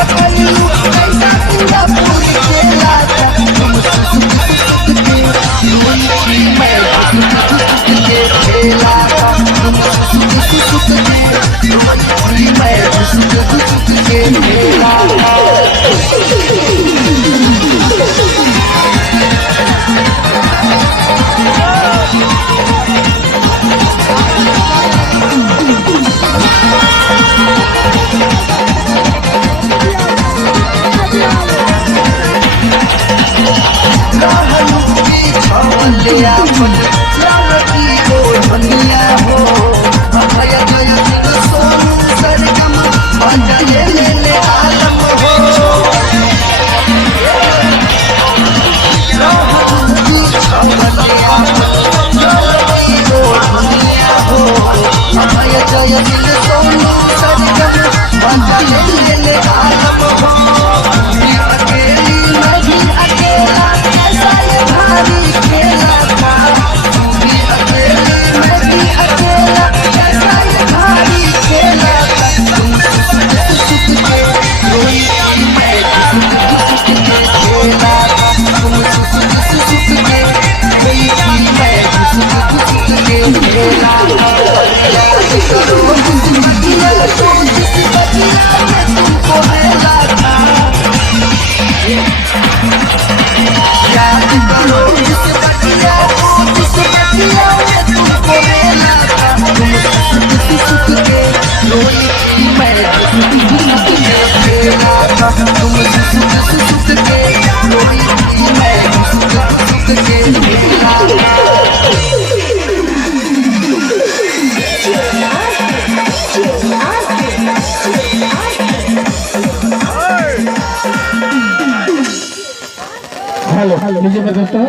पकड़लू कैसा पूरा पूरी खेला तुम सुसुक सुसुक के रोई मैं सुसुक सुसुक के खेला तुम सुसुक सुसुक के रोई मैं सुसुक सुसुक के खेला धनिया हो भय जय सिंह सोनू सरगम भजले ले आलम हो धनिया हो भय जय सिंह सोनू सरगम भजले ले आलम हो अकेली नहीं अकेला ऐसा ये भारी खेला था हेलो लीजिए दोस्तों